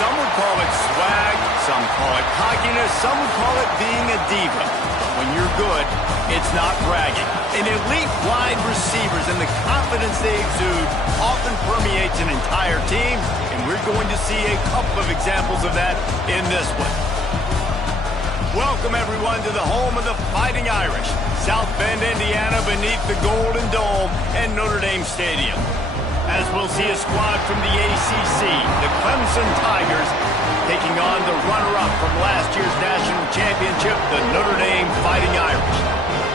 Some would call it swag, some call it cockiness, some would call it being a diva. But when you're good, it's not bragging. An elite wide receivers and the confidence they exude often permeates an entire team, and we're going to see a couple of examples of that in this one. Welcome, everyone, to the home of the Fighting Irish, South Bend, Indiana, beneath the Golden Dome and Notre Dame Stadium. As we'll see a squad from the ACC, the Clemson Tigers, taking on the runner-up from last year's national championship, the Notre Dame Fighting Irish.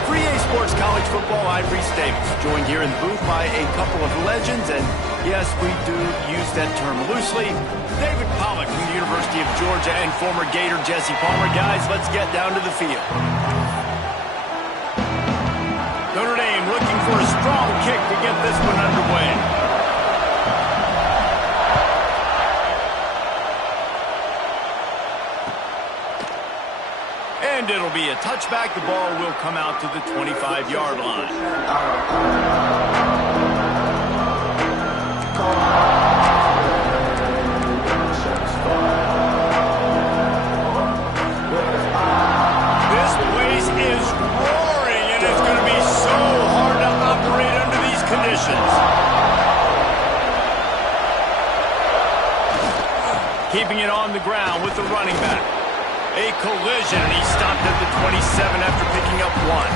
For EA Sports College Football, I'm Reese Davis, joined here in the booth by a couple of legends, and yes, we do use that term loosely. David Pollack from the University of Georgia and former Gator Jesse Palmer. Guys, let's get down to the field. Notre Dame looking for a strong kick to get this one underway. And it'll be a touchback. The ball will come out to the 25-yard line. This place is roaring, and it's going to be so hard to operate under these conditions. Keeping it on the ground with the running back. A collision, and he stopped at the 27 after picking up one.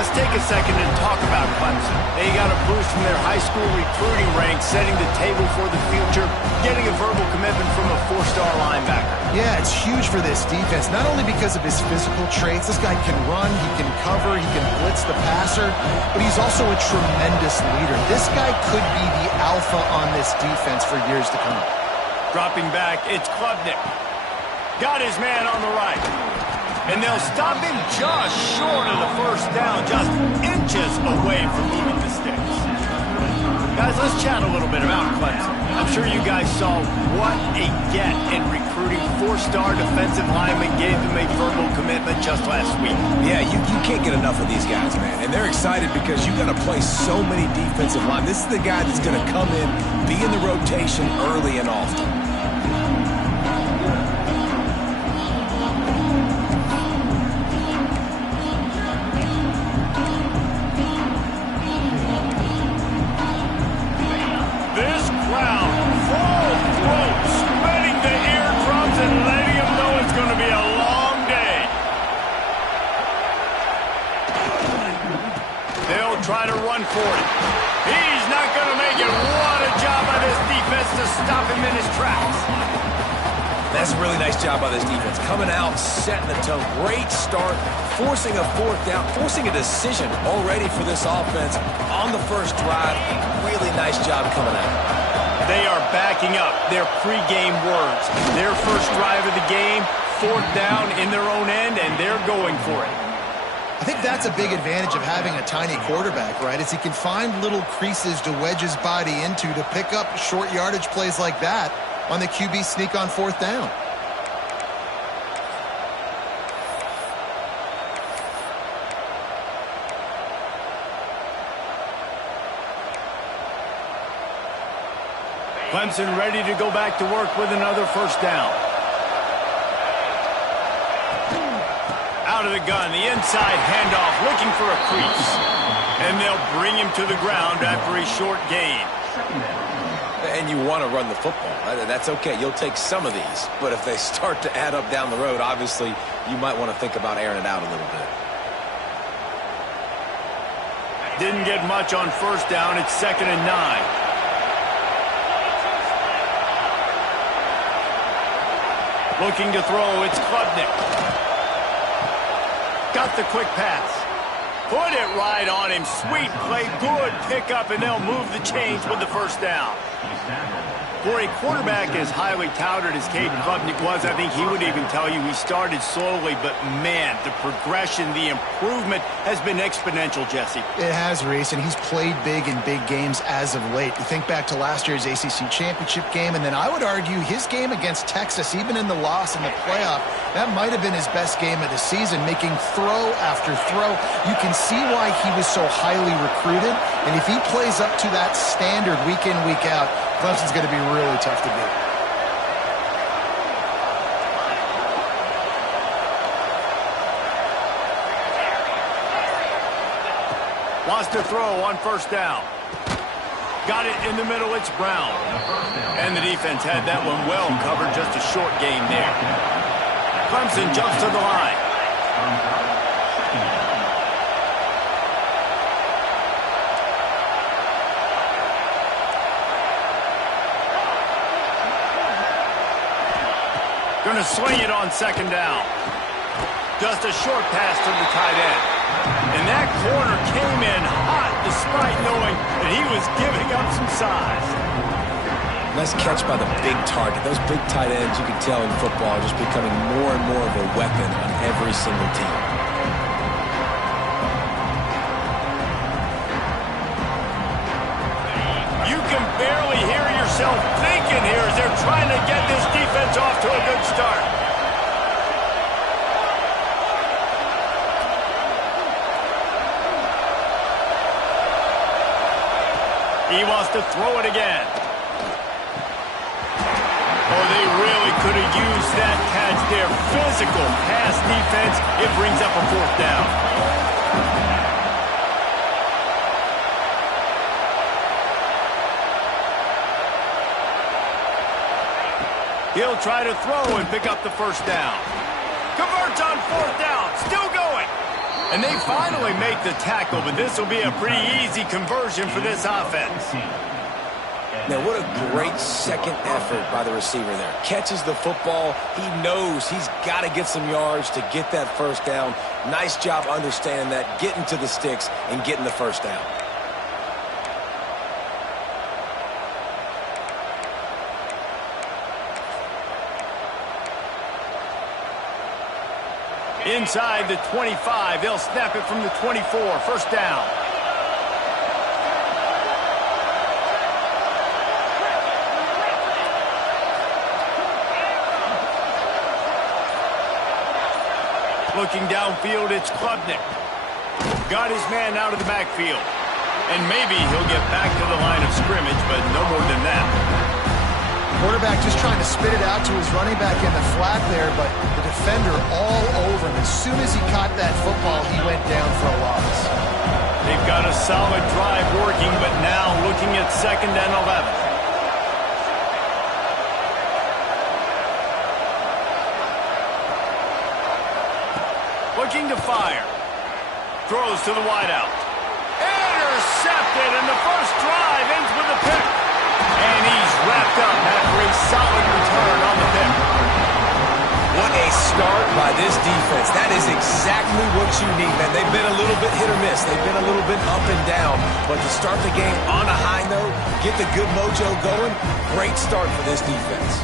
Let's take a second and talk about Clemson. They got a boost from their high school recruiting ranks, setting the table for the future, getting a verbal commitment from a four-star linebacker. Yeah, it's huge for this defense, not only because of his physical traits. This guy can run, he can cover, he can blitz the passer, but he's also a tremendous leader. This guy could be the alpha on this defense for years to come. Dropping back, it's Klubnik. Got his man on the right. And they'll stop him just short of the first down, just inches away from moving the sticks. Guys, let's chat a little bit about Clemson. I'm sure you guys saw what a get in recruiting. Four-star defensive lineman gave them a verbal commitment just last week. Yeah, you can't get enough of these guys, man. And they're excited because you got to play so many defensive line. This is the guy that's going to come in, be in the rotation early and often. Try to run for it. He's not going to make it. What a job by this defense to stop him in his tracks. That's a really nice job by this defense. Coming out, setting the tone. Great start, forcing a fourth down, forcing a decision already for this offense on the first drive. Really nice job coming out. They are backing up their pregame words. Their first drive of the game, fourth down in their own end, and they're going for it. I think that's a big advantage of having a tiny quarterback, right? Is he can find little creases to wedge his body into to pick up short yardage plays like that on the QB sneak on fourth down. Clemson ready to go back to work with another first down. Out of the gun, the inside handoff, looking for a crease. And they'll bring him to the ground after a short gain. And you want to run the football. That's okay. You'll take some of these. But if they start to add up down the road, obviously, you might want to think about airing it out a little bit. Didn't get much on first down. It's 2nd and 9. Looking to throw, it's Klubnik. Got the quick pass. Put it right on him. Sweet play, good pickup, and they'll move the chains with the first down. For a quarterback as highly touted as Caden Klubnik was, I think he would even tell you he started slowly, but man, the progression, the improvement has been exponential, Jesse. It has, Reese, and he's played big in big games as of late. You think back to last year's ACC championship game, and then I would argue his game against Texas, even in the loss in the playoff, that might have been his best game of the season, making throw after throw. You can see why he was so highly recruited, and if he plays up to that standard week in, week out, Clemson's going to be really tough to beat. to throw on first down. Got it in the middle, it's Brown. And the defense had that one well covered, just a short gain there. Clemson jumps to the line. Going to swing it on second down. Just a short pass to the tight end. And that corner came in hot despite knowing that he was giving up some size. Nice catch by the big target. Those big tight ends, you can tell in football, are just becoming more and more of a weapon on every single team. You can barely hear yourself thinking here as they're trying to get this defense off to a good start. He wants to throw it again. Oh, they really could have used that catch there. Physical pass defense. It brings up a fourth down. He'll try to throw and pick up the first down. Converts on fourth down. Still going. And they finally make the tackle, but this will be a pretty easy conversion for this offense. Now, what a great second effort by the receiver there. Catches the football. He knows he's got to get some yards to get that first down. Nice job understanding that, getting to the sticks and getting the first down. Inside the 25, they'll snap it from the 24. First down. Looking downfield, it's Klubnik. Got his man out of the backfield. And maybe he'll get back to the line of scrimmage, but no more than that. Quarterback just trying to spit it out to his running back in the flat there, but the defender all over him. As soon as he caught that football, he went down for a loss. They've got a solid drive working, but now looking at 2nd and 11. Looking to fire. Throws to the wideout. Intercepted, and the first drive ends with a pick. And he's wrapped up after a solid return on the pick. What a start by this defense. That is exactly what you need, man. They've been a little bit hit or miss. They've been a little bit up and down. But to start the game on a high note, get the good mojo going, great start for this defense.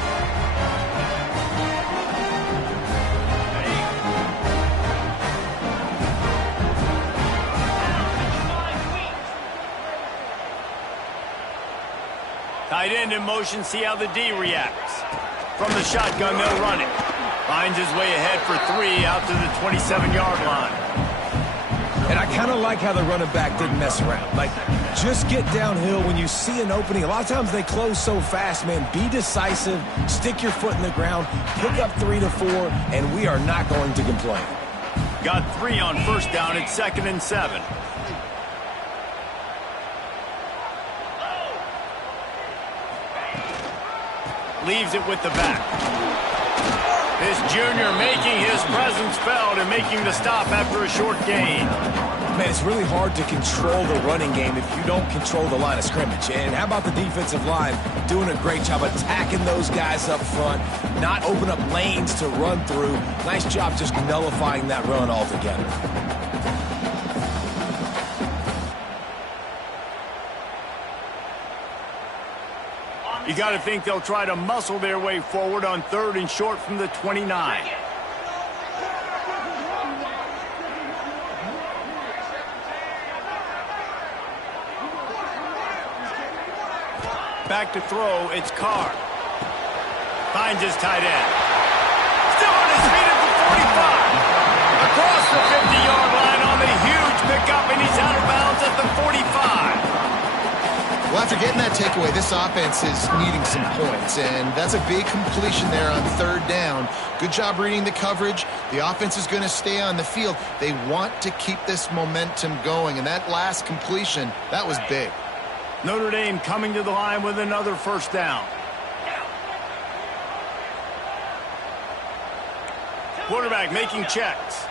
Tight end in motion, see how the D reacts. From the shotgun, they'll run it. Finds his way ahead for 3 out to the 27-yard line. And I kind of like how the running back didn't mess around. Like, just get downhill when you see an opening. A lot of times they close so fast, man. Be decisive, stick your foot in the ground, pick up 3 to 4, and we are not going to complain. Got 3 on first down at 2nd and 7. Leaves it with the back. This junior making his presence felt and making the stop after a short gain. Man, it's really hard to control the running game if you don't control the line of scrimmage. And how about the defensive line doing a great job attacking those guys up front, not open up lanes to run through. Nice job just nullifying that run altogether. You got to think they'll try to muscle their way forward on 3rd and short from the 29. Back to throw, it's Carr. Finds his tight end. Still on his feet at the 45. Across the 50-yard line on the huge pickup, and he's out of bounds at the 45. Well, after getting that takeaway, this offense is needing some points, and that's a big completion there on third down. Good job reading the coverage. The offense is going to stay on the field. They want to keep this momentum going, and that last completion, that was big. Notre Dame coming to the line with another first down. Quarterback making checks.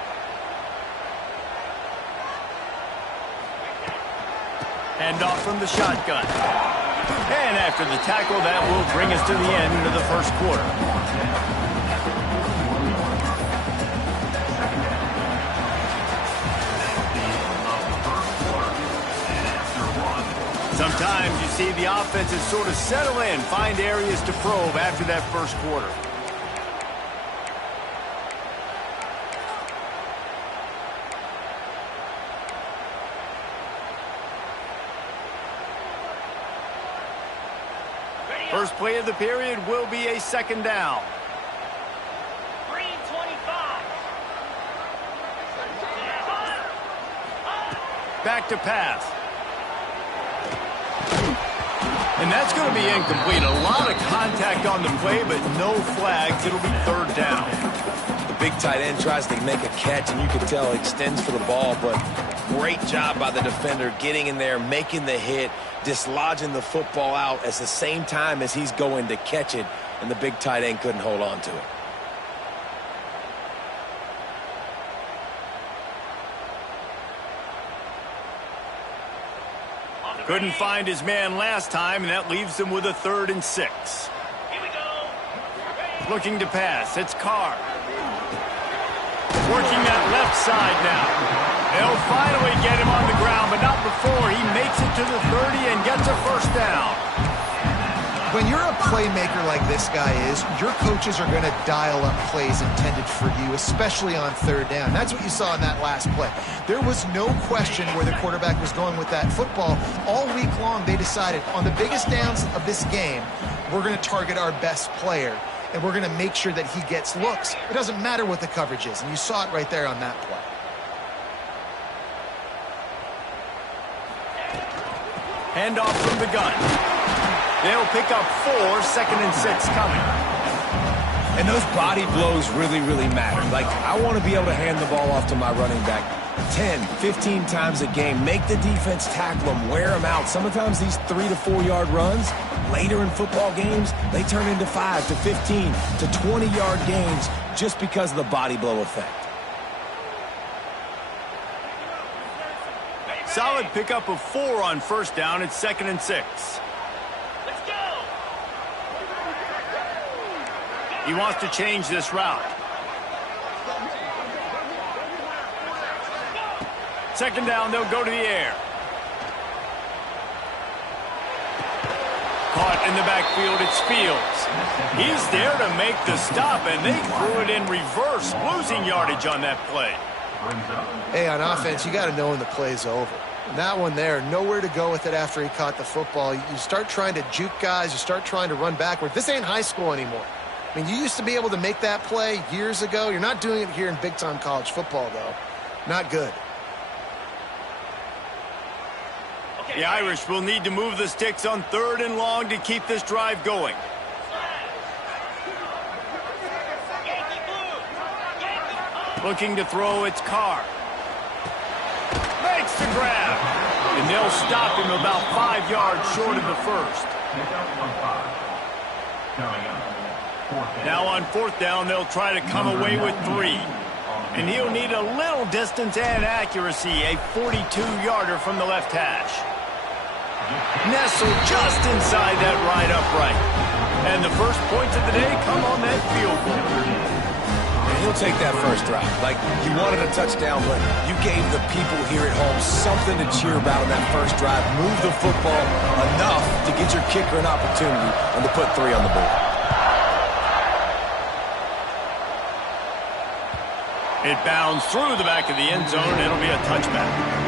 Hand off from the shotgun. And after the tackle, that will bring us to the end of the first quarter. Sometimes you see the offenses sort of settle in, find areas to probe after that first quarter. First play of the period will be a second down. Green 25. Back to pass. And that's going to be incomplete. A lot of contact on the play, but no flags. It'll be third down. The big tight end tries to make a catch, and you can tell he extends for the ball, but great job by the defender getting in there, making the hit, dislodging the football out at the same time as he's going to catch it, and the big tight end couldn't hold on to it. Couldn't find his man last time, and that leaves him with a 3rd and 6. Here we go. Looking to pass. It's Carr. Working that left side now. They'll finally get him on the ground, but not before he makes it to the 30 and gets a first down. When you're a playmaker like this guy is, your coaches are going to dial up plays intended for you, especially on third down. That's what you saw in that last play. There was no question where the quarterback was going with that football. All week long, they decided on the biggest downs of this game, we're going to target our best player, and we're going to make sure that he gets looks. It doesn't matter what the coverage is, and you saw it right there on that play. Handoff from the gun. They'll pick up 4, 2nd and 6 coming. And those body blows really, really matter. Like, I want to be able to hand the ball off to my running back 10, 15 times a game. Make the defense tackle them, wear them out. Sometimes these 3 to 4 yard runs, later in football games, they turn into 5 to 15 to 20 yard gains just because of the body blow effect. Solid pickup of 4 on first down. It's 2nd and 6. Let's go. He wants to change this route. 2nd down, they'll go to the air. Caught in the backfield, it's Fields. He's there to make the stop, and they threw it in reverse, losing yardage on that play. Hey, on offense, you got to know when the play's over. And that one there, nowhere to go with it after he caught the football. You start trying to juke guys. You start trying to run backward. This ain't high school anymore. I mean, you used to be able to make that play years ago. You're not doing it here in big-time college football, though. Not good. The Irish will need to move the sticks on 3rd and long to keep this drive going. Looking to throw, it's Carr. Makes the grab. And they'll stop him about 5 yards short of the first. Now on 4th down, they'll try to come away with 3. And he'll need a little distance and accuracy, a 42-yarder from the left hash. Nestled just inside that right upright. And the first points of the day come on that field goal. And he'll take that first drive. Like, you wanted a touchdown, but you gave the people here at home something to cheer about in that first drive. Move the football enough to get your kicker an opportunity and to put 3 on the board. It bounds through the back of the end zone. It'll be a touchback.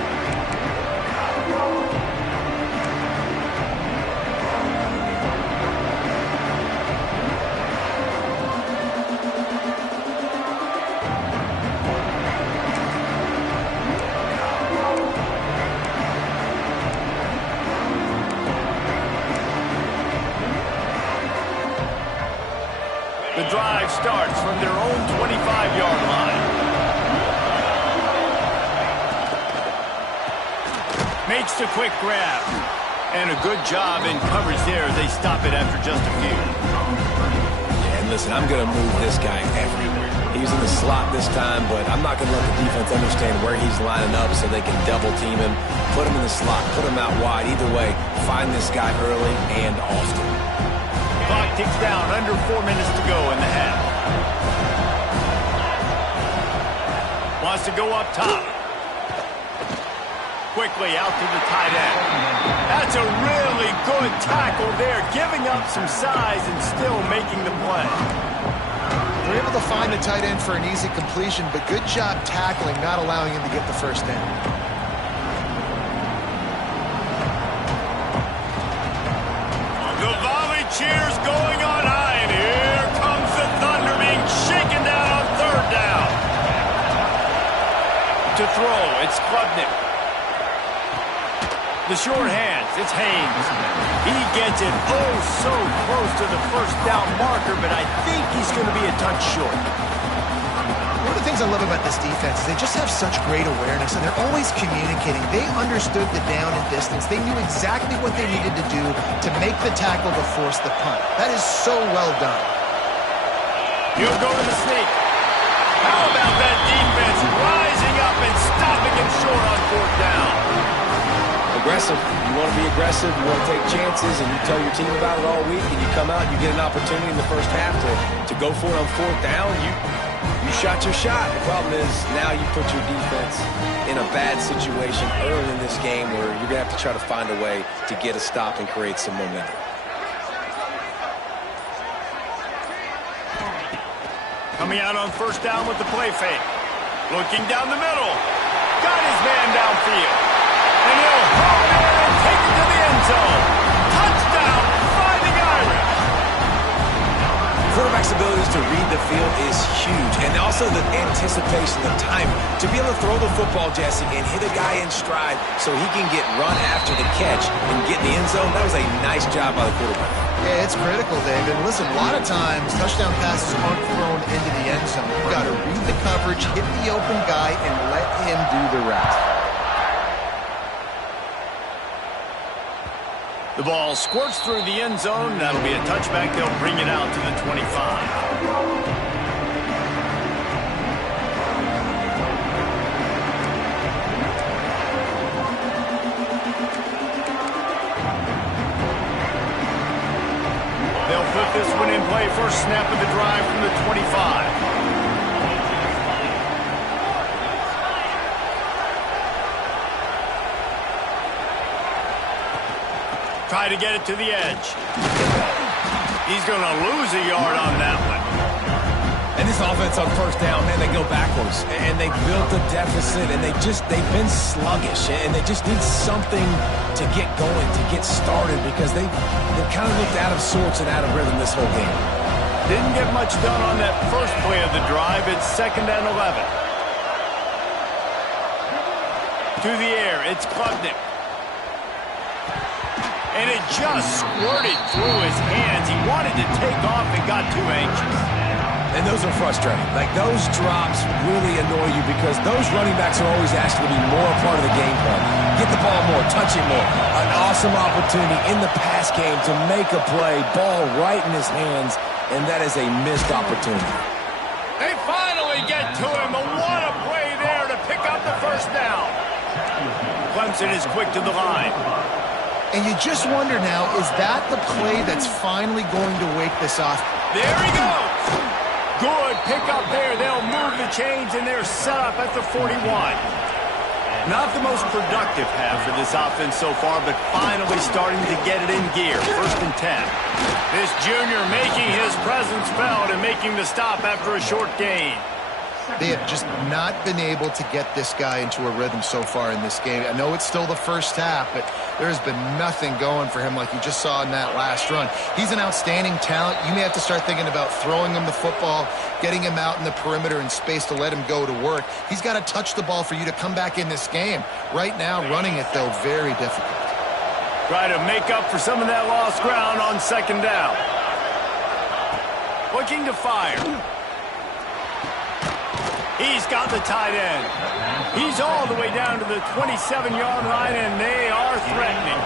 The drive starts from their own 25-yard line. Makes the quick grab. And a good job in coverage there as they stop it after just a few. Yeah, and listen, I'm going to move this guy everywhere. He's in the slot this time, but I'm not going to let the defense understand where he's lining up so they can double team him, put him in the slot, put him out wide. Either way, find this guy early and often. Clock ticks down, under 4 minutes to go in the half. Wants to go up top. Quickly out to the tight end. That's a really good tackle there, giving up some size and still making the play. They're able to find the tight end for an easy completion, but good job tackling, not allowing him to get the first down. The volley cheers going on high, and here comes the Thunder being shaken down on third down. To throw, it's Klubnik. The short hands, it's Haynes. He gets it oh so close to the first down marker, but I think he's going to be a touch short. One of the things I love about this defense is they just have such great awareness, and they're always communicating. They understood the down and distance. They knew exactly what they needed to do to make the tackle to force the punt. That is so well done. He'll go to the sneak. How about that defense rising up and stopping him short on fourth down? Aggressive. You want to be aggressive, you want to take chances, and you tell your team about it all week, and you come out and you get an opportunity in the first half to go for it on fourth down. You shot your shot. The problem is now you put your defense in a bad situation early in this game where you're going to have to try to find a way to get a stop and create some momentum. Coming out on first down with the play fake. Looking down the middle. Got his man downfield. And he'll home in and take it to the end zone. Touchdown, Fighting Irish. Quarterback's abilities to read the field is huge. And also the anticipation, the timing. To be able to throw the football, Jesse, and hit a guy in stride so he can get run after the catch and get in the end zone, that was a nice job by the quarterback. Yeah, it's critical, David. Listen, a lot of times touchdown passes aren't thrown into the end zone. You've got to read the coverage, hit the open guy, and let him do the rest. The ball squirts through the end zone. That'll be a touchback. They'll bring it out to the 25. They'll put this one in play. First snap of the drive from the 25. Try to get it to the edge. He's going to lose a yard on that one. And this offense on first down, man, they go backwards. And they built a deficit, and they've been sluggish. And they just need something to get going, to get started, because they've kind of looked out of sorts and out of rhythm this whole game. Didn't get much done on that first play of the drive. It's 2nd and 11. To the air, it's Klubnik. And it just squirted through his hands. He wanted to take off and got too anxious. And those are frustrating. Like, those drops really annoy you because those running backs are always asked to be more a part of the game plan. Get the ball more, touch it more. An awesome opportunity in the pass game to make a play, ball right in his hands, and that is a missed opportunity. They finally get to him, but what a play there to pick up the first down. Clemson is quick to the line. And you just wonder now, is that the play that's finally going to wake this off? There he goes. Good pickup there. They'll move the chains, and they're set up at the 41. Not the most productive half for this offense so far, but finally starting to get it in gear. 1st and 10. This junior making his presence felt and making the stop after a short gain. They have just not been able to get this guy into a rhythm so far in this game. I know it's still the first half, but there's been nothing going for him like you just saw in that last run. He's an outstanding talent. You may have to start thinking about throwing him the football, getting him out in the perimeter in space to let him go to work. He's got to touch the ball for you to come back in this game. Right now, running it, though, very difficult. Try to make up for some of that lost ground on 2nd down. Looking to fire. He's got the tight end. He's all the way down to the 27-yard line, and they are threatening.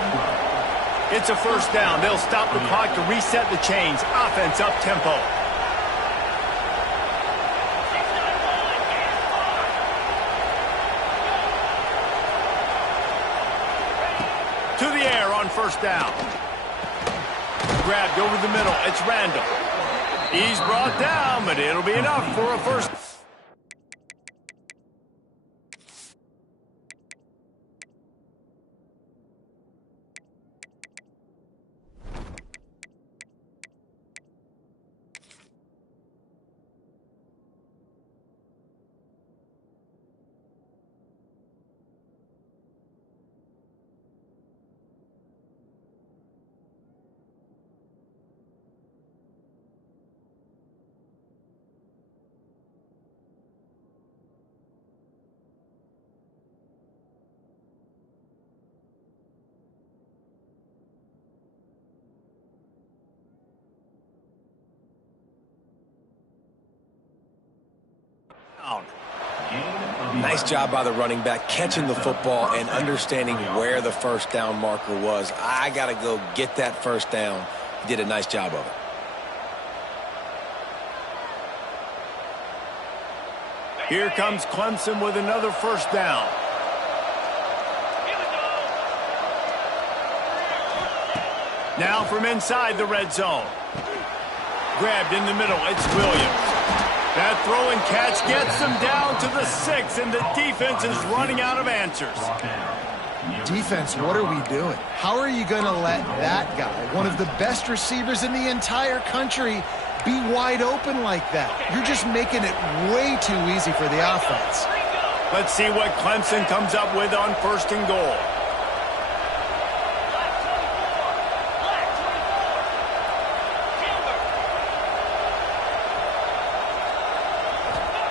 It's a first down. They'll stop the clock to reset the chains. Offense up tempo. To the air on first down. Grabbed over the middle. It's Randall. He's brought down, but it'll be enough for a first. Nice job by the running back, catching the football and understanding where the first down marker was. I got to go get that first down. He did a nice job of it. Here comes Clemson with another first down. Now from inside the red zone. Grabbed in the middle. It's Williams. That throw and catch gets them down to the 6, and the defense is running out of answers. Defense, what are we doing? How are you going to let that guy, one of the best receivers in the entire country, be wide open like that? You're just making it way too easy for the offense. Let's see what Clemson comes up with on first and goal.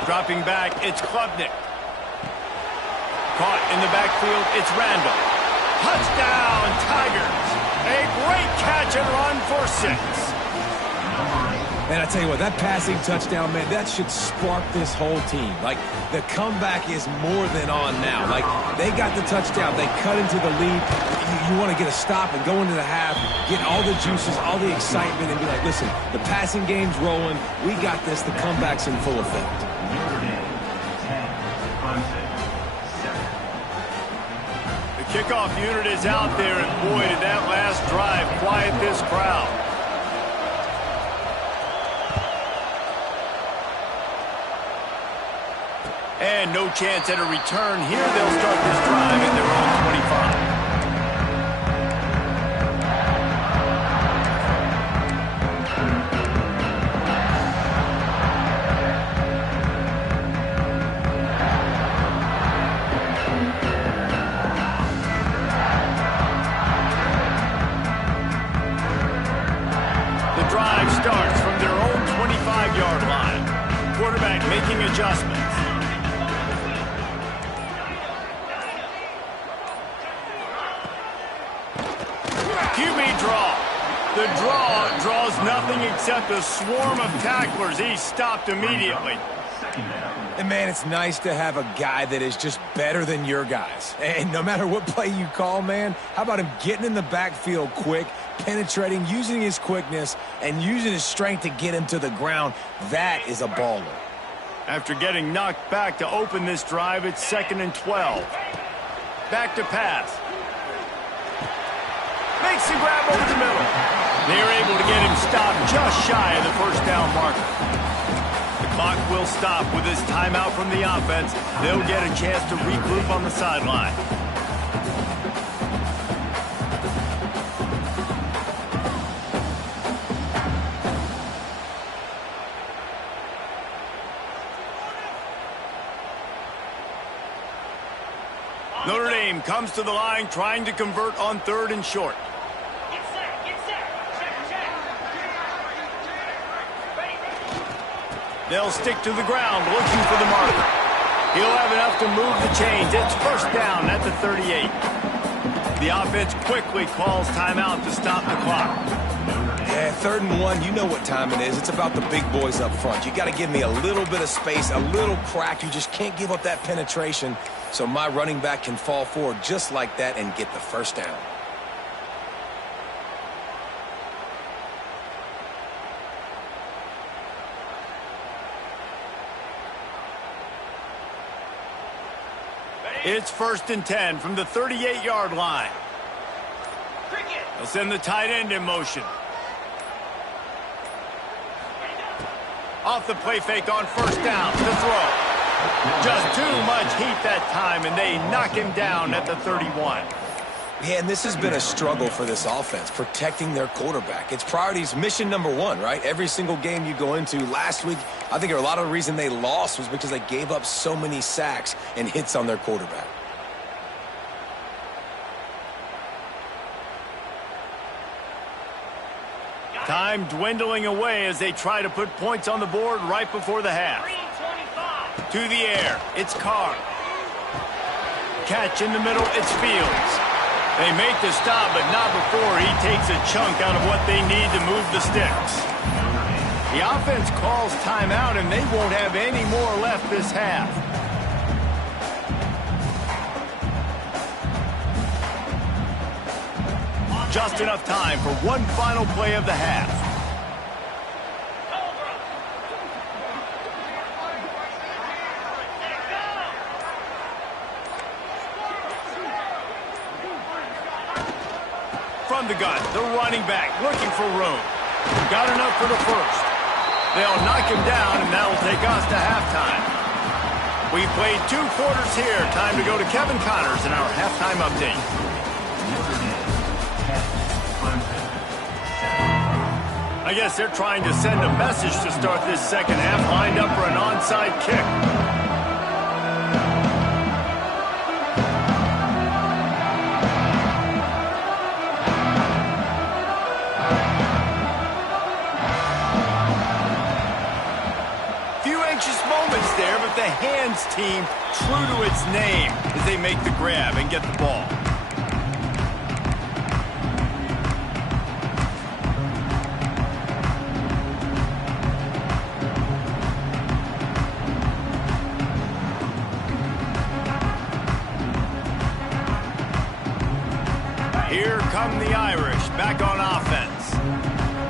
Dropping back, it's Klubnik. Caught in the backfield, it's Randall. Touchdown, Tigers. A great catch and run for 6. Man, I tell you what, that passing touchdown, man, that should spark this whole team. Like, the comeback is more than on now. Like, they got the touchdown. They cut into the lead. You want to get a stop and go into the half, get all the juices, all the excitement, and be like, listen, the passing game's rolling. We got this. The comeback's in full effect. The kickoff unit is out there, and boy, did that last drive quiet this crowd. And no chance at a return here. They'll start this drive in their own 25. Starts from their own 25-yard line. Quarterback making adjustments. QB draw. The draw draws nothing except a swarm of tacklers. He's stopped immediately. And, man, it's nice to have a guy that is just better than your guys. And no matter what play you call, man, how about him getting in the backfield quick, penetrating, using his quickness, and using his strength to get him to the ground? That is a baller. After getting knocked back to open this drive, it's 2nd and 12. Back to pass. Makes the grab over the middle. They're able to get him stopped just shy of the first down marker. The clock will stop with this timeout from the offense. They'll get a chance to regroup on the sideline. Notre Dame comes to the line trying to convert on 3rd and short. Get set, get set. Check. They'll stick to the ground looking for the marker. He'll have enough to move the chains. It's first down at the 38. The offense quickly calls timeout to stop the clock. Yeah, 3rd and 1, you know what time it is. It's about the big boys up front. You got to give me a little bit of space, a little crack. You just can't give up that penetration so my running back can fall forward just like that and get the first down. It's 1st and 10 from the 38-yard line. They'll send the tight end in motion. Off the play fake on 1st down to throw. Just too much heat that time, and they knock him down at the 31. Yeah, and this has been a struggle for this offense, protecting their quarterback. It's priorities, mission number 1, right? Every single game you go into. Last week, I think a lot of the reason they lost was because they gave up so many sacks and hits on their quarterback. Time dwindling away as they try to put points on the board right before the half. To the air, it's Carr. Catch in the middle, it's Fields. They make the stop, but not before he takes a chunk out of what they need to move the sticks. The offense calls timeout, and they won't have any more left this half. Just enough time for one final play of the half. From the gun, the running back looking for room. Got enough for the first. They'll knock him down, and that'll take us to halftime. We've played 2 quarters here. Time to go to Kevin Connors in our halftime update. I guess they're trying to send a message to start this second half, lined up for an onside kick. Few anxious moments there, but the hands team true to its name as they make the grab and get the ball. Here come the Irish, back on offense.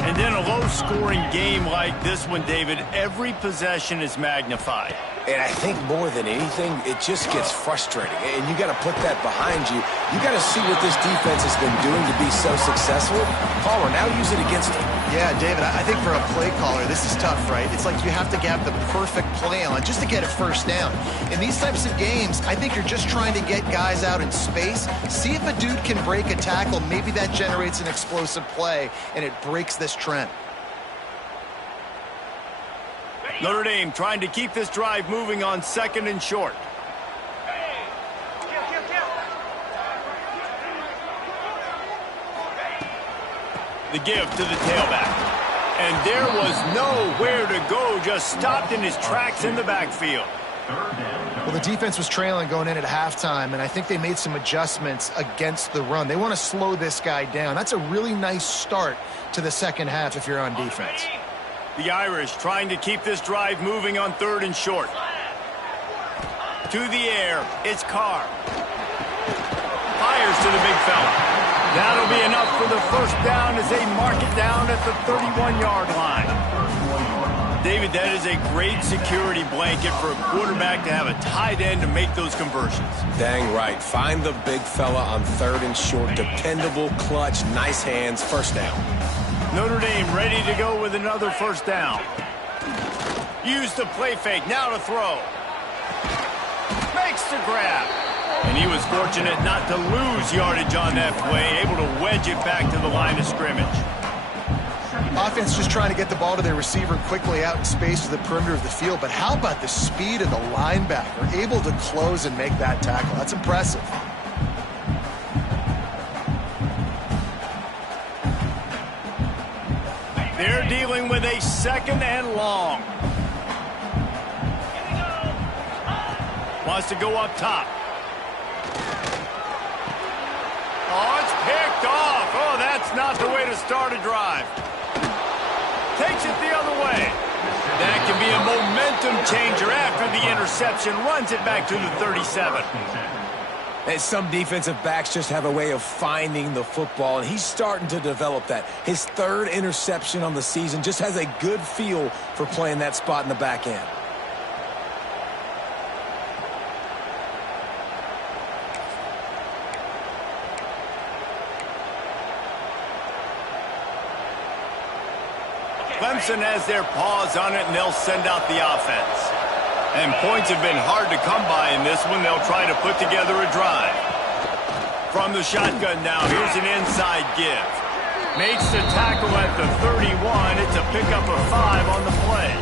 And in a low-scoring game like this one, David, every possession is magnified. And I think more than anything, it just gets frustrating. And you got to put that behind you. You got to see what this defense has been doing to be so successful. Caller, now use it against them. Yeah, David, I think for a play caller, this is tough, right? It's like you have to have the perfect play on just to get a first down. In these types of games, I think you're just trying to get guys out in space, see if a dude can break a tackle. Maybe that generates an explosive play, and it breaks this trend. Notre Dame trying to keep this drive moving on 2nd and short. The give to the tailback. And there was nowhere to go, just stopped in his tracks in the backfield. Well, the defense was trailing going in at halftime, and I think they made some adjustments against the run. They want to slow this guy down. That's a really nice start to the second half if you're on defense. The Irish trying to keep this drive moving on 3rd and short. To the air, it's Carr. Fires to the big fella. That'll be enough for the first down as they mark it down at the 31-yard line. David, that is a great security blanket for a quarterback to have a tight end to make those conversions. Dang right. Find the big fella on 3rd and short. Dependable, clutch, nice hands, first down. Notre Dame ready to go with another first down. Use the play fake, now to throw. Makes the grab. And he was fortunate not to lose yardage on that play, able to wedge it back to the line of scrimmage. Offense just trying to get the ball to their receiver quickly out in space to the perimeter of the field. But how about the speed of the linebacker? Able to close and make that tackle. That's impressive. They're dealing with a 2nd and long. Wants to go up top. Oh, it's picked off. Oh, that's not the way to start a drive. takes it the other way. That can be a momentum changer after the interception. Runs it back to the 37. And some defensive backs just have a way of finding the football, and he's starting to develop that. His third interception on the season, just has a good feel for playing that spot in the back end. Clemson has their paws on it, and they'll send out the offense. And points have been hard to come by in this one. They'll try to put together a drive. From the shotgun now, here's an inside give. Makes the tackle at the 31. It's a pickup of 5 on the play.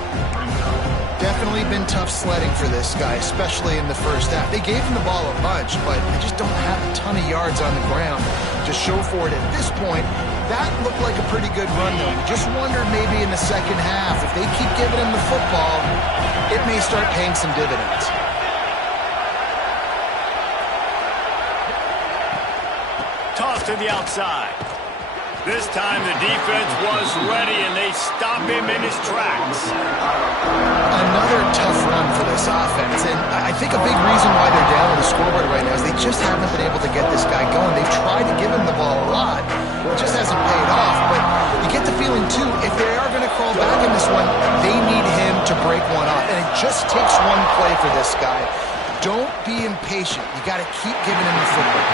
Definitely been tough sledding for this guy, especially in the first half. They gave him the ball a bunch, but they just don't have a ton of yards on the ground to show for it at this point. That looked like a pretty good run, though. Just wondered maybe in the second half, if they keep giving him the football, it may start paying some dividends. Toss to the outside. This time the defense was ready, and they stop him in his tracks. Another tough run for this offense, and I think a big reason why they're down on the scoreboard right now is they just haven't been able to get this guy going. They've tried to give him the ball a lot. It just hasn't paid off, but you get the feeling, too, if they are going to crawl back in this one, they need him to break one off, and it just takes one play for this guy. Don't be impatient. You got to keep giving him the football.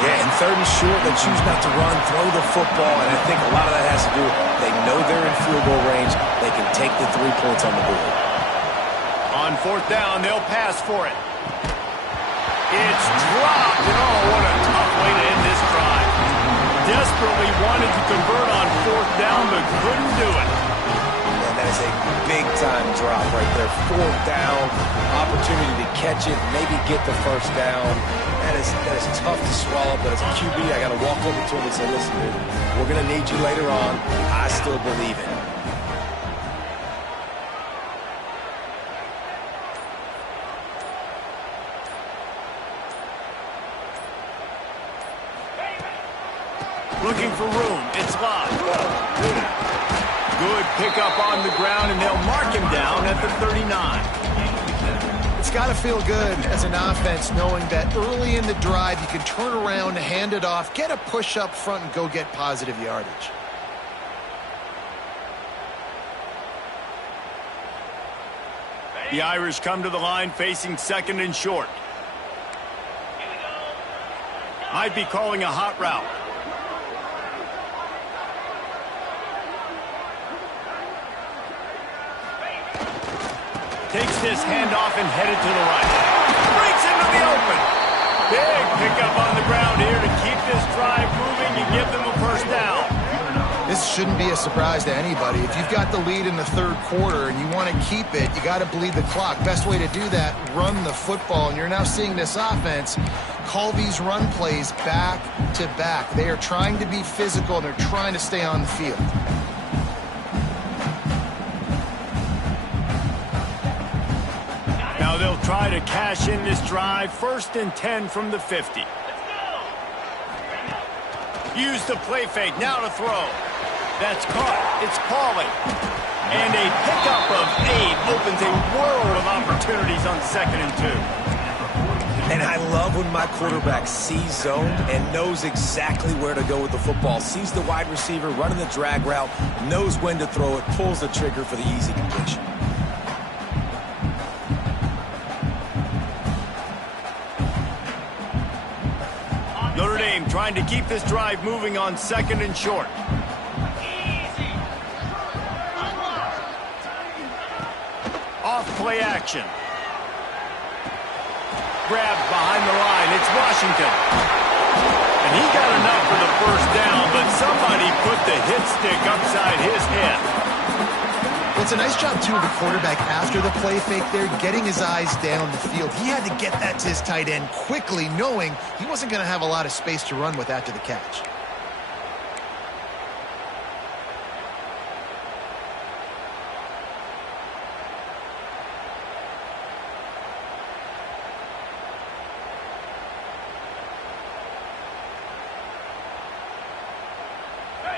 Yeah, and third and short, they choose not to run, throw the football, and I think a lot of that has to do with they know they're in field goal range. They can take the 3 points on the board. On fourth down, they'll pass for it. It's dropped, and oh, what a tough way to end this drive. Desperately wanted to convert on fourth down, but couldn't do it. And that is a big-time drop right there. Fourth down, opportunity to catch it, maybe get the first down. That is tough to swallow, but as a QB, I got to walk over to him and say, listen, dude, we're going to need you later on. I still believe in it. Looking for room. It's locked. Good pickup on the ground, and they'll mark him down at the 39. It's got to feel good as an offense knowing that early in the drive you can turn around, hand it off, get a push up front, and go get positive yardage. The Irish come to the line facing second and short. Might be calling a hot route. Takes this handoff and headed to the right. Breaks into the open. Big pickup on the ground here to keep this drive moving and give them a first down. This shouldn't be a surprise to anybody. If you've got the lead in the third quarter and you want to keep it, you got to bleed the clock. Best way to do that, run the football. And you're now seeing this offense call these run plays back to back. They are trying to be physical, and they're trying to stay on the field. Now they'll try to cash in this drive. 1st and 10 from the 50. Use the play fake. Now to throw. That's caught. It's calling. And a pickup of 8 opens a world of opportunities on 2nd and 2. And I love when my quarterback sees zone and knows exactly where to go with the football. Sees the wide receiver running the drag route, knows when to throw it, pulls the trigger for the easy completion. Notre Dame trying to keep this drive moving on 2nd and short. Off play action. Grabbed behind the line. It's Washington. And he got enough for the first down, but somebody put the hit stick upside his head. It's a nice job, too, of the quarterback after the play fake there, getting his eyes down the field. He had to get that to his tight end quickly, knowing he wasn't going to have a lot of space to run with after the catch.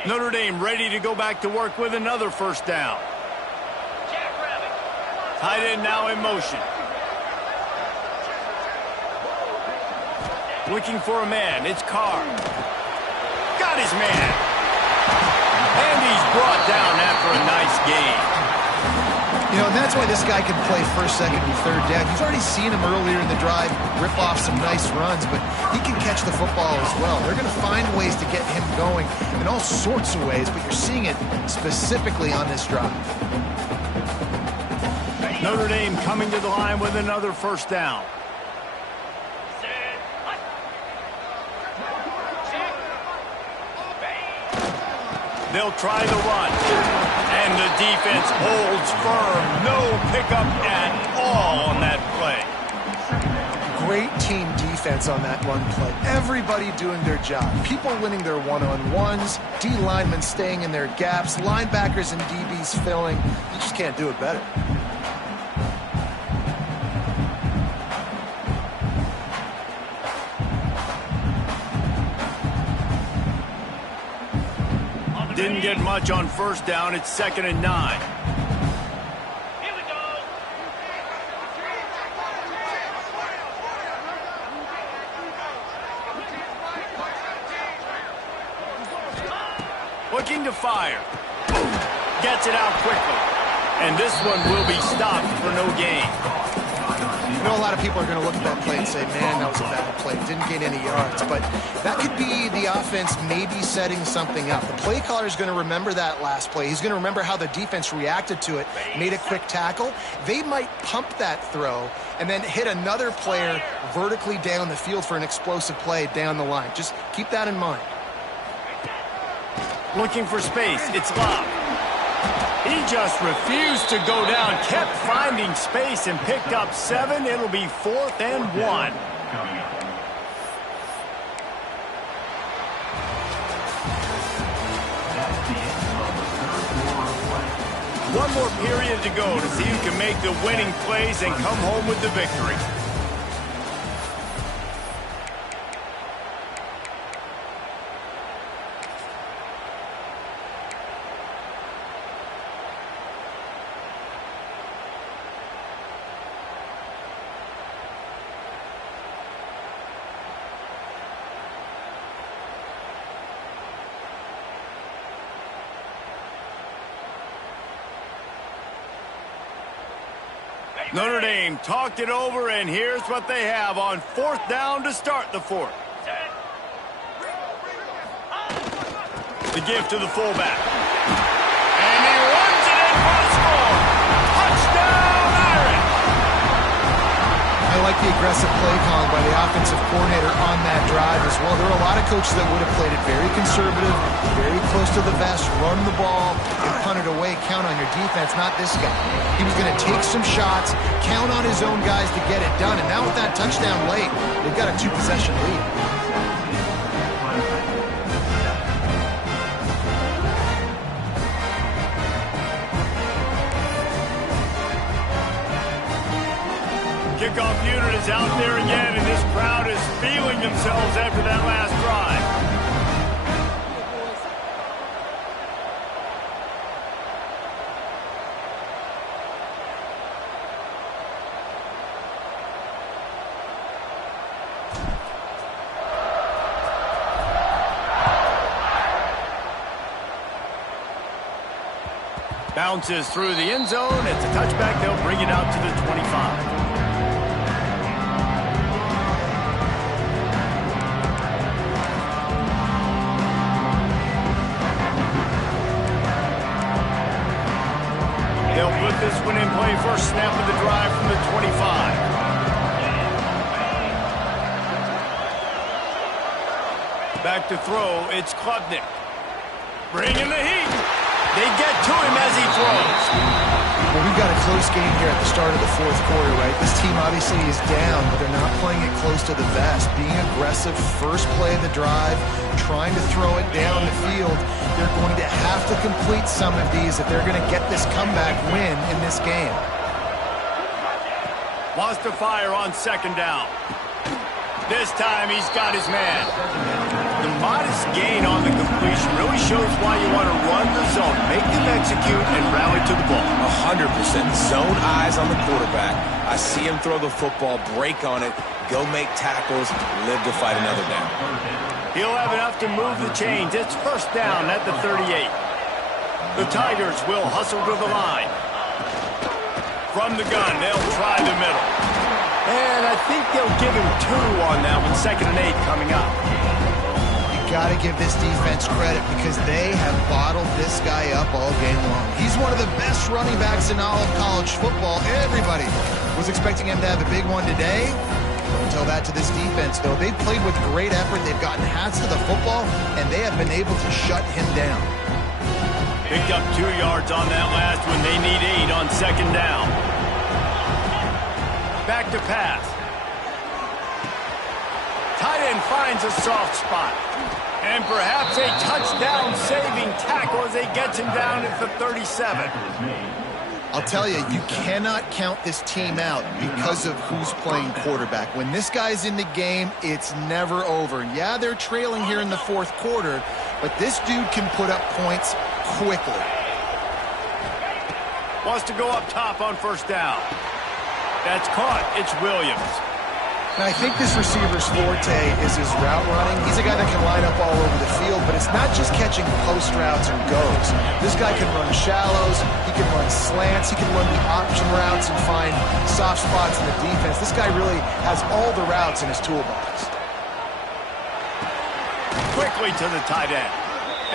Notre Dame ready to go back to work with another first down. Tight end now in motion. Looking for a man. It's Carr. Got his man. And he's brought down after a nice gain. You know, and that's why this guy can play first, second, and third down. You've already seen him earlier in the drive rip off some nice runs, but he can catch the football as well. They're going to find ways to get him going in all sorts of ways, but you're seeing it specifically on this drive. Notre Dame coming to the line with another first down. They'll try the run. And the defense holds firm. No pickup at all on that play. Great team defense on that run play. Everybody doing their job. People winning their one-on-ones. D linemen staying in their gaps. Linebackers and DBs filling. You just can't do it better. Didn't get much on first down. It's 2nd and 9. Here we go. Looking to fire. Gets it out quickly. And this one will be stopped for no gain. I know a lot of people are going to look at that play and say, man, that was a bad play. Didn't gain any yards. But that could be the offense maybe setting something up. The play caller is going to remember that last play. He's going to remember how the defense reacted to it, made a quick tackle. They might pump that throw and then hit another player vertically down the field for an explosive play down the line. Just keep that in mind. Looking for space. It's Love. He just refused to go down, kept finding space and picked up 7. It'll be 4th and 1. One more period to go to see who can make the winning plays and come home with the victory. Notre Dame talked it over, and here's what they have on 4th down to start the 4th. The give to the fullback. And he runs it in for the score. Touchdown, Irish! I like the aggressive play calling by the offensive coordinator on that drive as well. There are a lot of coaches that would have played it very conservative, very close to the vest, run the ball, and punt it away, count on your defense. Not this guy. He was going to take some shots, count on his own guys to get it done. And now with that touchdown late, they've got a 2-possession lead. Kickoff unit is out there again, and this crowd is feeling themselves after that last drive. Bounces through the end zone. It's a touchback. They'll bring it out to the 25. They'll put this one in play. First snap of the drive from the 25. Back to throw. It's Klubnik. Bringing the heat. They get to him as he throws. Well, we've got a close game here at the start of the 4th quarter, right? This team obviously is down, but they're not playing it close to the vest. Being aggressive, first play of the drive, trying to throw it down the field. They're going to have to complete some of these if they're going to get this comeback win in this game. Wants to fire on 2nd down. This time he's got his man. The modest gain on the completion really shows why you want to run the zone, make them execute, and rally to the ball. 100%. Zone eyes on the quarterback. I see him throw the football, break on it, go make tackles, live to fight another down. He'll have enough to move the chains. It's first down at the 38. The Tigers will hustle to the line. From the gun, they'll try the middle. And I think they'll give him 2 on that one, 2nd and 8 coming up. Got to give this defense credit because they have bottled this guy up all game long. He's one of the best running backs in all of college football. Everybody was expecting him to have a big one today. Don't tell that to this defense, though. They've played with great effort. They've gotten hats to the football, and they have been able to shut him down. Picked up 2 yards on that last one. They need 8 on 2nd down. Back to pass. Tight end finds a soft spot. And perhaps a touchdown-saving tackle as they get him down at the 37. I'll tell you, you cannot count this team out because of who's playing quarterback. When this guy's in the game, it's never over. Yeah, they're trailing here in the 4th quarter, but this dude can put up points quickly. Wants to go up top on 1st down. That's caught. It's Williams. And I think this receiver's forte is his route running. He's a guy that can line up all over the field, but it's not just catching post routes or goes. This guy can run shallows, he can run slants, he can run the option routes and find soft spots in the defense. This guy really has all the routes in his toolbox. Quickly to the tight end.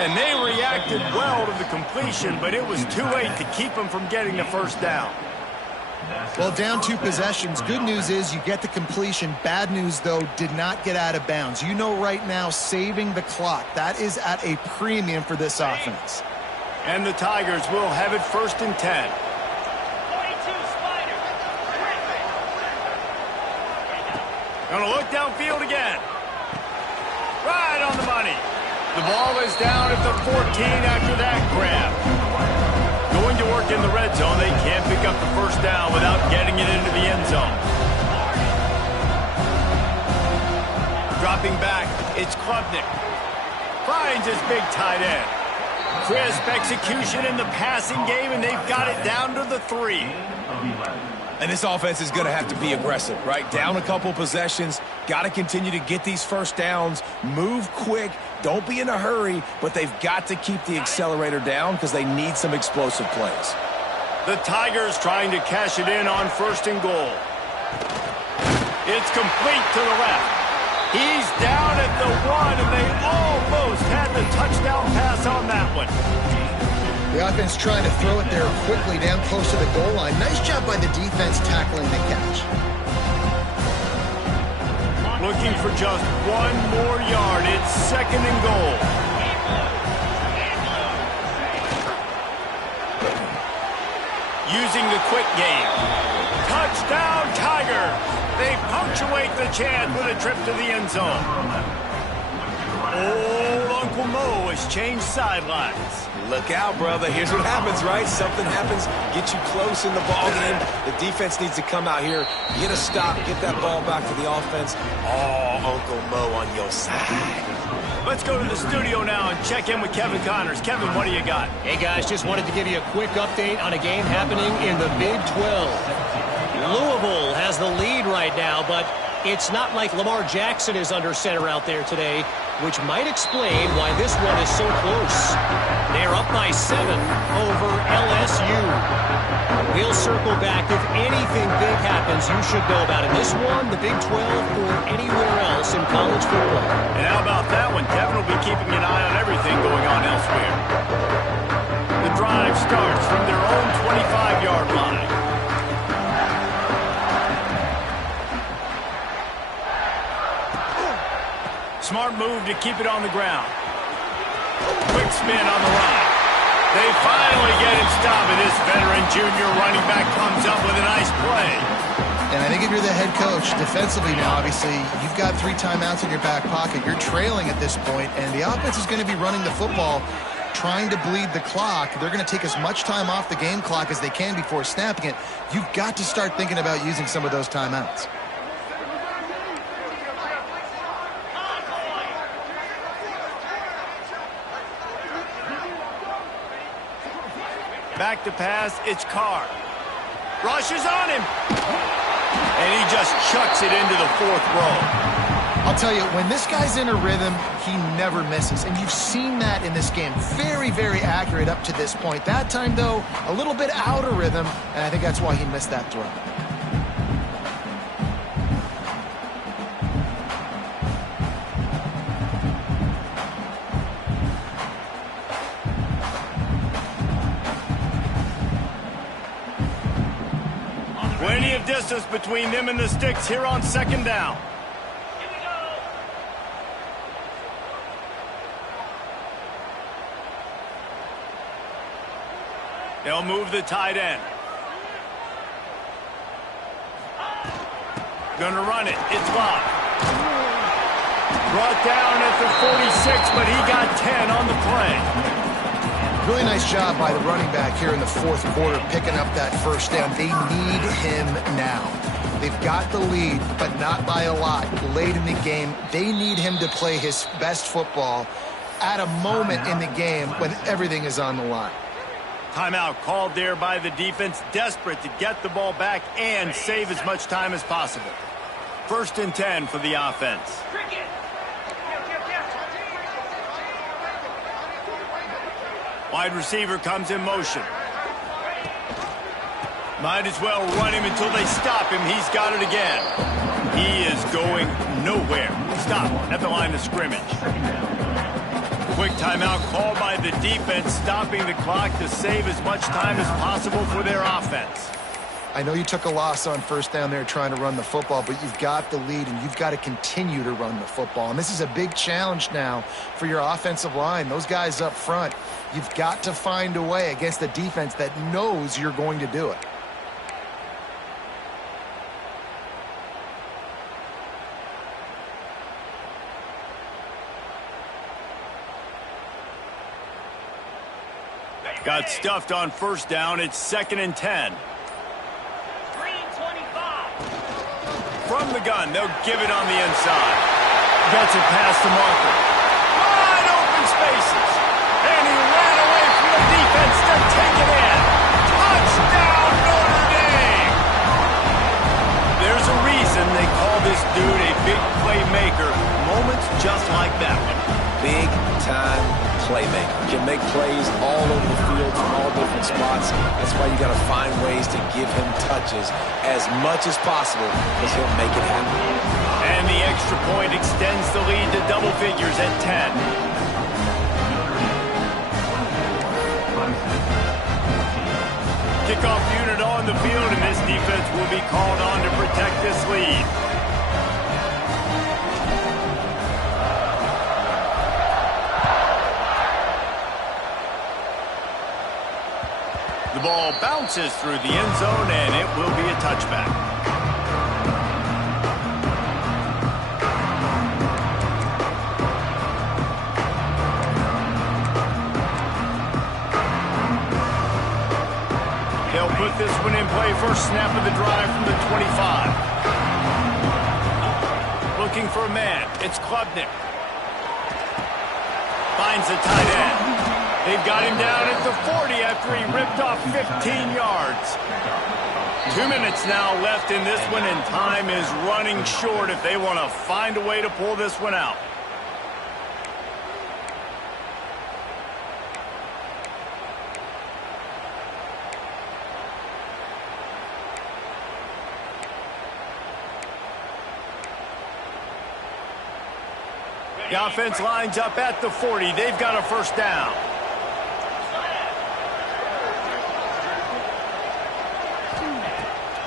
And they reacted well to the completion, but it was too late to keep him from getting the 1st down. Well, down 2 possessions. Good news is you get the completion. Bad news, though, did not get out of bounds. You know right now, saving the clock. That is at a premium for this offense. And the Tigers will have it 1st and 10. 42 Spider. Gonna look downfield again. Right on the money. The ball is down at the 14 after that grab. Going to work in the red zone. They can't pick up the 1st down without getting it into the end zone. Dropping back, it's Klubnik. Finds his big tight end. Crisp execution in the passing game, and they've got it down to the 3. And this offense is going to have to be aggressive, right? Down a couple possessions, got to continue to get these 1st downs, move quick, don't be in a hurry, but they've got to keep the accelerator down because they need some explosive plays. The Tigers trying to cash it in on 1st and goal. It's complete to the left. He's down at the 1, and they almost had the touchdown pass on that one. The offense trying to throw it there quickly down close to the goal line. Nice job by the defense tackling the catch. Looking for just 1 more yard. It's 2nd and goal. Using the quick game. Touchdown, Tigers! They punctuate the chance with a trip to the end zone. Old Uncle Mo has changed sidelines. Look out, brother. Here's what happens, right? Something happens, get you close in the ball game. The defense needs to come out here, get a stop, get that ball back to the offense. Oh, Uncle Mo on your side. Let's go to the studio now and check in with Kevin Connors. Kevin, what do you got? Hey, guys, just wanted to give you a quick update on a game happening in the Big 12. Louisville has the lead right now, but it's not like Lamar Jackson is under center out there today, which might explain why this one is so close. They're up by 7 over LSU. We'll circle back. If anything big happens, you should know about it. This one, the Big 12, or anywhere else in college football. And how about that one? Kevin will be keeping an eye on everything going on elsewhere. The drive starts from their own 25-yard line. Smart move to keep it on the ground. Quick spin on the run. They finally get him stopped, and this veteran junior running back comes up with a nice play. And I think if you're the head coach, defensively now, obviously, you've got 3 timeouts in your back pocket. You're trailing at this point, and the offense is going to be running the football, trying to bleed the clock. They're going to take as much time off the game clock as they can before snapping it. You've got to start thinking about using some of those timeouts. Back to pass, it's Carr. Rushes on him. And he just chucks it into the 4th row. I'll tell you, when this guy's in a rhythm, he never misses. And you've seen that in this game. Very, very accurate up to this point. That time, though, a little bit out of rhythm, and I think that's why he missed that throw. Plenty of distance between them and the sticks here on 2nd down. They'll move the tight end. Gonna run it. It's blocked. Brought down at the 46, but he got 10 on the play. Really nice job by the running back here in the 4th quarter, picking up that 1st down. They need him now. They've got the lead, but not by a lot. Late in the game, they need him to play his best football at a moment in the game when everything is on the line. Timeout called there by the defense, desperate to get the ball back and save as much time as possible. 1st and 10 for the offense. Wide receiver comes in motion. Might as well run him until they stop him. He's got it again. He is going nowhere. Stop at the line of scrimmage. Quick timeout called by the defense, stopping the clock to save as much time as possible for their offense. I know you took a loss on 1st down there trying to run the football, but you've got the lead, and you've got to continue to run the football. And this is a big challenge now for your offensive line. Those guys up front, you've got to find a way against a defense that knows you're going to do it. Got stuffed on 1st down. It's 2nd and 10. Green 25. From the gun, they'll give it on the inside. Gets it past the marker. Wide open spaces. And he ran away from the defense to take it in. Touchdown, Notre Dame! There's a reason they call this dude a big playmaker. Moments just like that one. Big-time playmaker. Can make plays all over the field from all different spots. That's why you got to find ways to give him touches as much as possible, because he'll make it happen. And the extra point extends the lead to double figures at 10. Kickoff unit on the field, and this defense will be called on to protect this lead. The ball bounces through the end zone, and it will be a touchback. They'll put this one in play. First snap of the drive from the 25. Looking for a man. It's Klubnik. Finds the tight end. They've got him down at the 40 after he ripped off 15 yards. 2 minutes now left in this one, and time is running short if they want to find a way to pull this one out. The offense lines up at the 40. They've got a first down.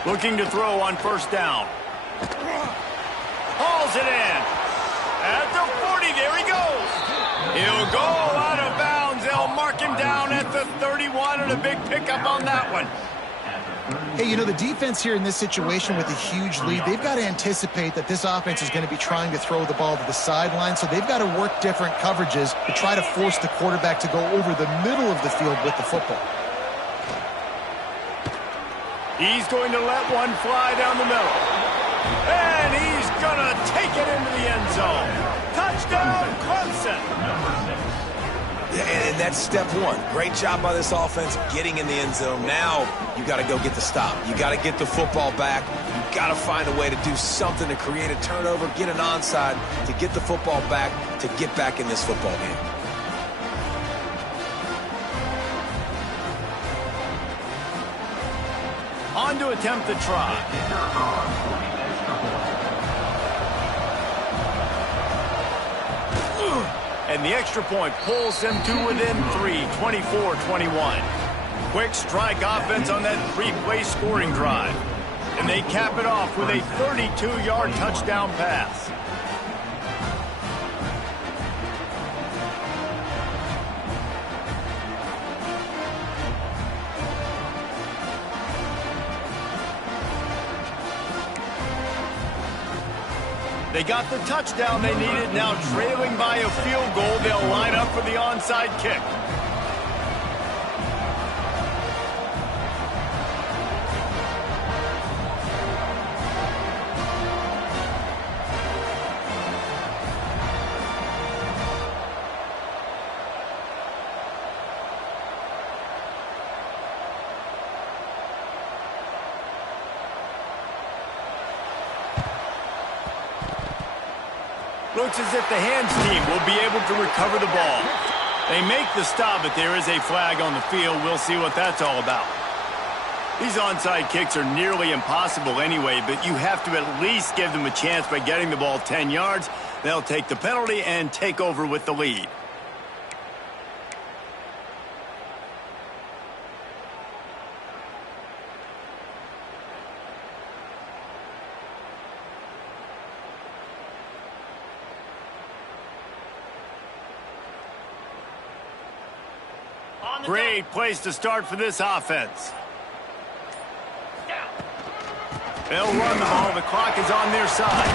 Looking to throw on first down. Hauls it in. At the 40, there he goes. He'll go out of bounds. They'll mark him down at the 31, and a big pickup on that one. Hey, you know, the defense here in this situation with a huge lead, they've got to anticipate that this offense is going to be trying to throw the ball to the sideline, so they've got to work different coverages to try to force the quarterback to go over the middle of the field with the football. He's going to let one fly down the middle. And he's going to take it into the end zone. Touchdown, Clemson. And that's step one. Great job by this offense getting in the end zone. Now you got to go get the stop. You got to get the football back. You got to find a way to do something to create a turnover, get an onside, to get the football back, to get back in this football game. On to attempt the try. And the extra point pulls them to within 3, 24-21. Quick strike offense on that 3-play scoring drive. And they cap it off with a 32-yard touchdown pass. They got the touchdown they needed. Now trailing by a field goal, they'll line up for the onside kick. Looks as if the hands team will be able to recover the ball. They make the stop, but there is a flag on the field. We'll see what that's all about. These onside kicks are nearly impossible anyway, but you have to at least give them a chance by getting the ball 10 yards. They'll take the penalty and take over with the lead. Great place to start for this offense. They'll run the ball. The clock is on their side.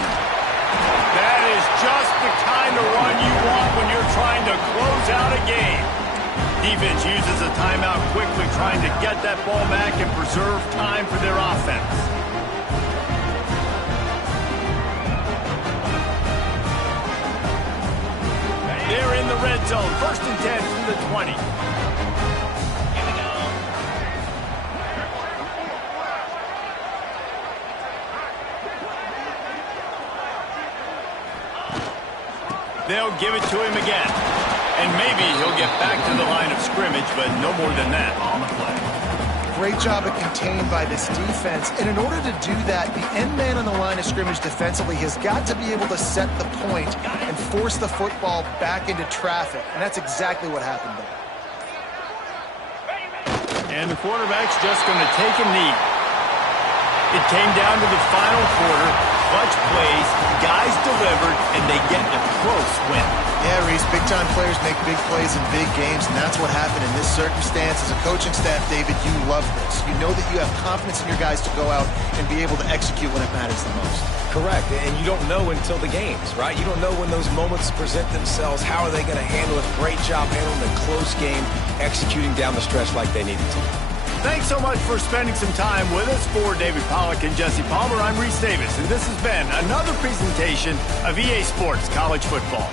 That is just the kind of run you want when you're trying to close out a game. Defense uses a timeout quickly, trying to get that ball back and preserve time for their offense. They're in the red zone. 1st and 10 from the 20. They'll give it to him again. And maybe he'll get back to the line of scrimmage, but no more than that on the play. Great job of contained by this defense. And in order to do that, the end man on the line of scrimmage defensively has got to be able to set the point and force the football back into traffic. And that's exactly what happened there. And the quarterback's just going to take a knee. It came down to the final quarter. Clutch plays, guys delivered, and they get a close win. Yeah, Reese, big-time players make big plays in big games, and that's what happened in this circumstance. As a coaching staff, David, you love this. You know that you have confidence in your guys to go out and be able to execute when it matters the most. Correct, and you don't know until the games, right? You don't know when those moments present themselves. How are they going to handle it? Great job handling a close game, executing down the stretch like they needed to. Thanks so much for spending some time with us. For David Pollack and Jesse Palmer, I'm Reese Davis, and this has been another presentation of EA Sports College Football.